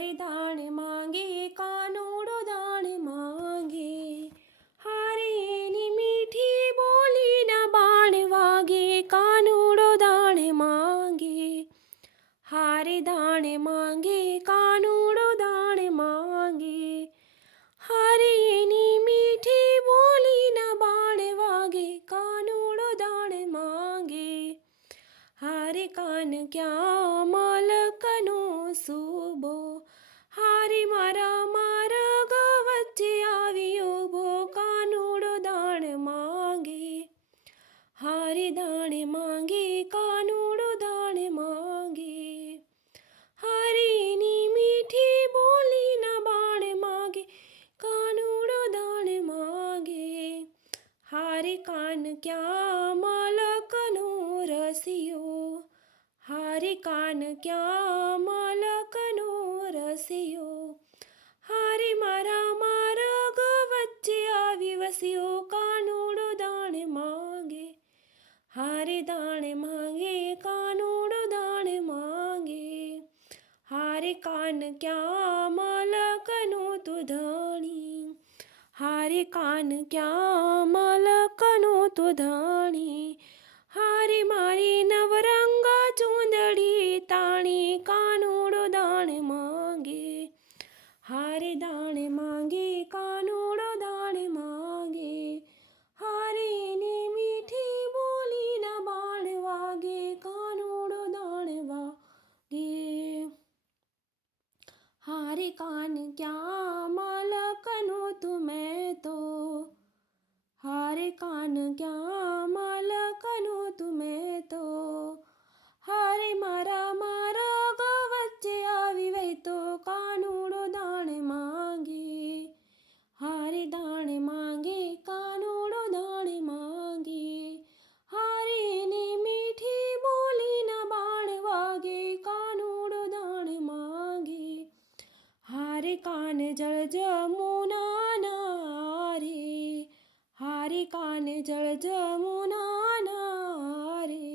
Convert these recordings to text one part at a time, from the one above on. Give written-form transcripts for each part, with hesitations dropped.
હારે દાણ માંગે કાનુડો દાણ માંગે, હારે એની મીઠી બોલીના બાણ વાગે કાનુડો દાણ માંગે, હારે દાણ માંગે કાનુડો દાણ માંગે, હારે એની મીઠી બોલીના બાણ વાગે કાનુડો દાણ માંગે, હારે કાન ક્યાં મલકનો સૂબો, હારે મારા માર્ગ વચ્ચે આવી ઊભો કાનુડો દાણ માંગે, હારે દાણ માંગે કાનુડો દાણ માંગે, હારે એની મીઠી બોલીના બાણ માંગે કાનુડો દાણ માંગે, હારે કાન ક્યાં મલકનો રસિયો, હારે કાન ક્યાં મલકનો રસિયો, હારે મારા માર્ગ વચ્ચે આવી વસ્યો કાનુડો દાણ માંગે, હારે દાણ માંગે કાનુડો દાણ માંગે, હારે કાન ક્યાં મલકનો તું ધણી, હારે કાન ક્યાં મલકનો તું ધણી, હારે મારી નવરંગ ચૂંદડી તાણી કાનુડો દાણ માંગે, હારે દાણ માંગે કાનુડો દાણ માંગે, હારે એની મીઠી બોલીના બાણ વાગે કાનુડો દાણ વાગે, હારે કાન ક્યાં મલકનો તું મેં તો, હારે કાન ક્યાં મલકનો તું મેં તો, હારે મારા માર્ગ વચ્ચે આવી વહેતો કાનુડો દાણ માંગે, હારે દાણ માંગે કાનુડો દાણ માંગે, હારે એની મીઠી બોલીના બાણ વાગે કાનુડો દાણ માંગે, હારે કાન જળ જમુના રે, હારે કાન જળ જમુના રે,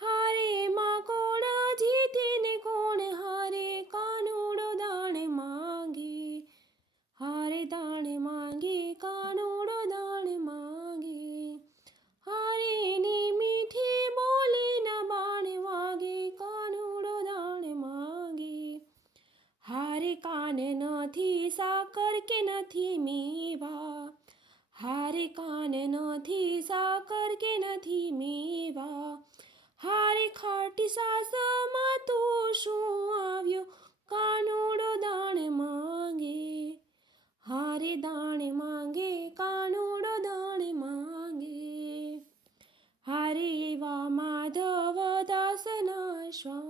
હારે માં કોણ જીતે ને કોણ હારે કાનુડો દાણ માંગે, હારે દાણ માંગે કાનુડો દાણ માંગે, હારે એની મીઠી બોલીના બાણ વાગે કાનુડો દાણ માંગે, હારે કાન નથી સાકર કે નથી મેવા, હારે કાન નથી સાકર કે નથી મેવા, હારે ખાટી સાસમાં તું શું આવ્યો કાનુડો દાણ માંગે, હારે દાણ માંગે કાનુડો દાણ માંગે, હારે એવા માધવ દાસના શ્વાસ